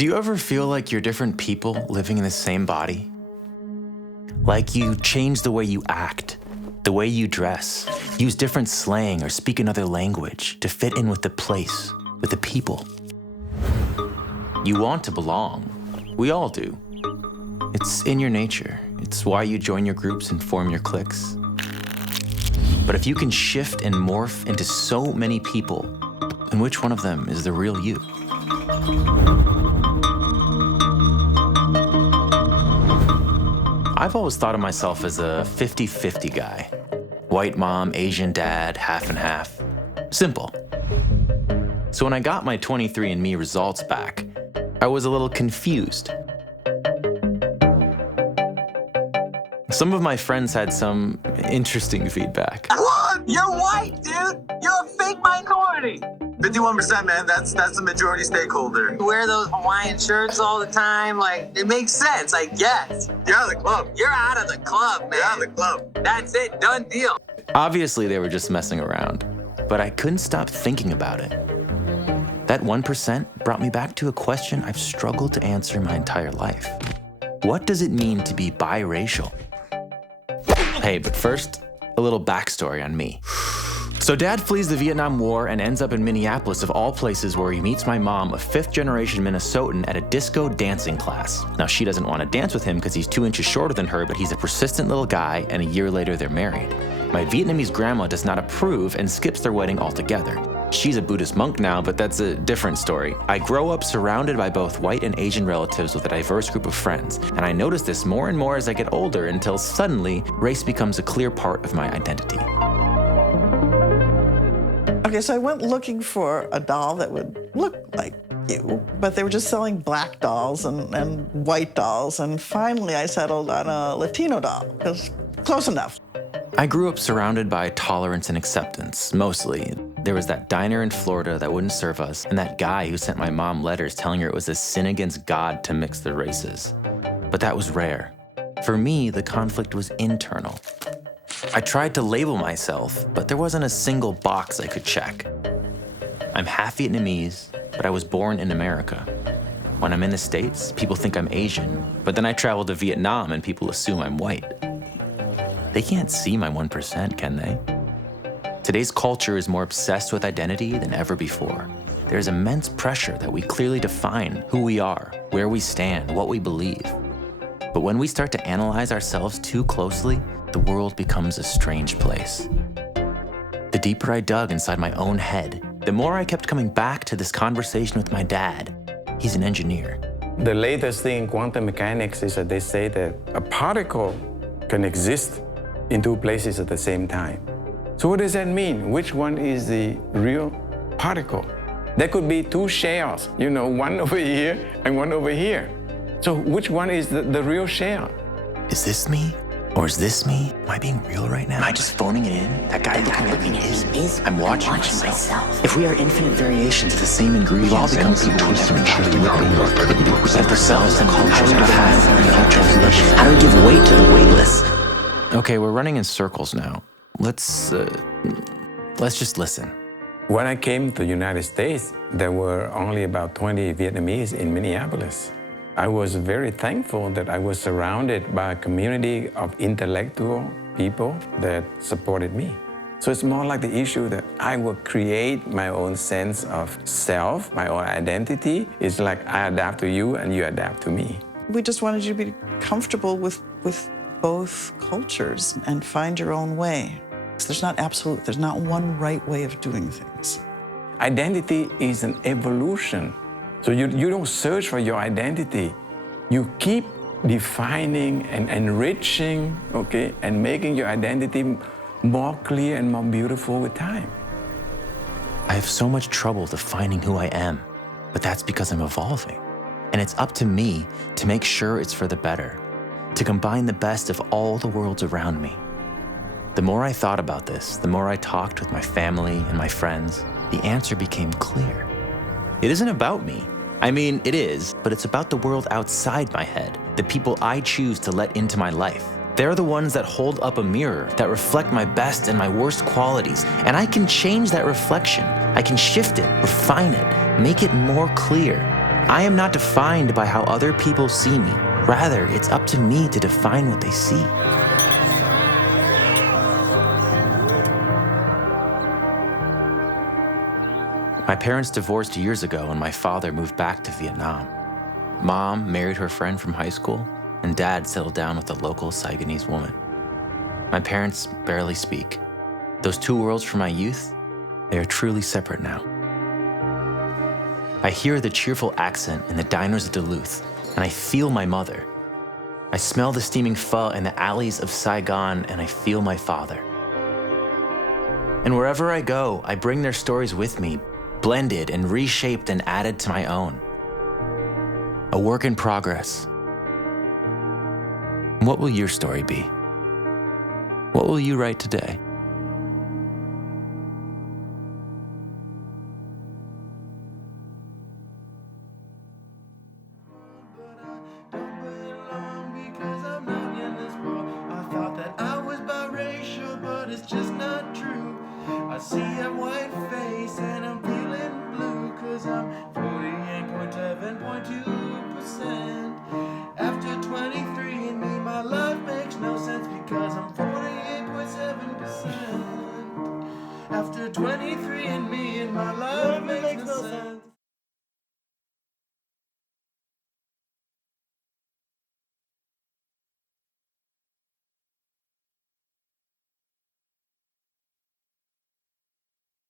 Do you ever feel like you're different people living in the same body? Like you change the way you act, the way you dress, use different slang or speak another language to fit in with the place, with the people. You want to belong. We all do. It's in your nature. It's why you join your groups and form your cliques. But if you can shift and morph into so many people, then which one of them is the real you? I've always thought of myself as a 50-50 guy. White mom, Asian dad, half and half. Simple. So when I got my 23andMe results back, I was a little confused. Some of my friends had some interesting feedback. What? You're white, dude! You're a fake minority! 51%, man, that's the majority stakeholder. You wear those Hawaiian shirts all the time, like, it makes sense, I guess. You're out of the club. You're out of the club, man. You're out of the club. That's it, done deal. Obviously, they were just messing around, but I couldn't stop thinking about it. That 1% brought me back to a question I've struggled to answer my entire life. What does it mean to be biracial? Hey, but first, a little backstory on me. So Dad flees the Vietnam War and ends up in Minneapolis of all places, where he meets my mom, a 5th-generation Minnesotan, at a disco dancing class. Now, she doesn't want to dance with him because he's 2 inches shorter than her, but he's a persistent little guy, and a year later they're married. My Vietnamese grandma does not approve and skips their wedding altogether. She's a Buddhist monk now, but that's a different story. I grow up surrounded by both white and Asian relatives with a diverse group of friends, and I notice this more and more as I get older, until suddenly race becomes a clear part of my identity. Okay, so I went looking for a doll that would look like you, but they were just selling black dolls and white dolls, and finally I settled on a Latino doll, because close enough. I grew up surrounded by tolerance and acceptance, mostly. There was that diner in Florida that wouldn't serve us, and that guy who sent my mom letters telling her it was a sin against God to mix the races. But that was rare. For me, the conflict was internal. I tried to label myself, but there wasn't a single box I could check. I'm half Vietnamese, but I was born in America. When I'm in the States, people think I'm Asian, but then I travel to Vietnam and people assume I'm white. They can't see my 1%, can they? Today's culture is more obsessed with identity than ever before. There's immense pressure that we clearly define who we are, where we stand, what we believe. But when we start to analyze ourselves too closely, the world becomes a strange place. The deeper I dug inside my own head, the more I kept coming back to this conversation with my dad. He's an engineer. The latest thing in quantum mechanics is that they say that a particle can exist in 2 places at the same time. So what does that mean? Which one is the real particle? There could be 2 shells, one over here and one over here. So which one is the real shell? Is this me? Or is this me? Am I being real right now? Am I just phoning it in? That guy looking at me is I'm watching myself. If we are infinite variations of the same ingredient, we all become people we never intended to be. If the cells and cultures are half, how do we give weight to the weightless? Okay, we're running in circles now. Let's just listen. When I came to the United States, there were only about 20 Vietnamese in Minneapolis. I was very thankful that I was surrounded by a community of intellectual people that supported me. So it's more like the issue that I will create my own sense of self, my own identity. It's like I adapt to you and you adapt to me. We just wanted you to be comfortable with both cultures and find your own way. There's not absolute, there's not one right way of doing things. Identity is an evolution. So you don't search for your identity. You keep defining and enriching, okay, and making your identity more clear and more beautiful with time. I have so much trouble defining who I am, but that's because I'm evolving. And it's up to me to make sure it's for the better, to combine the best of all the worlds around me. The more I thought about this, the more I talked with my family and my friends, the answer became clear. It isn't about me. I mean, it is, but it's about the world outside my head, the people I choose to let into my life. They're the ones that hold up a mirror that reflect my best and my worst qualities, and I can change that reflection. I can shift it, refine it, make it more clear. I am not defined by how other people see me. Rather, it's up to me to define what they see. My parents divorced years ago and my father moved back to Vietnam. Mom married her friend from high school, and Dad settled down with a local Saigonese woman. My parents barely speak. Those two worlds from my youth, they are truly separate now. I hear the cheerful accent in the diners of Duluth, and I feel my mother. I smell the steaming pho in the alleys of Saigon, and I feel my father. And wherever I go, I bring their stories with me, blended and reshaped and added to my own. A work in progress. What will your story be? What will you write today? Just not true. I see a white face and I'm feeling blue, 'cause I'm 48.7.2.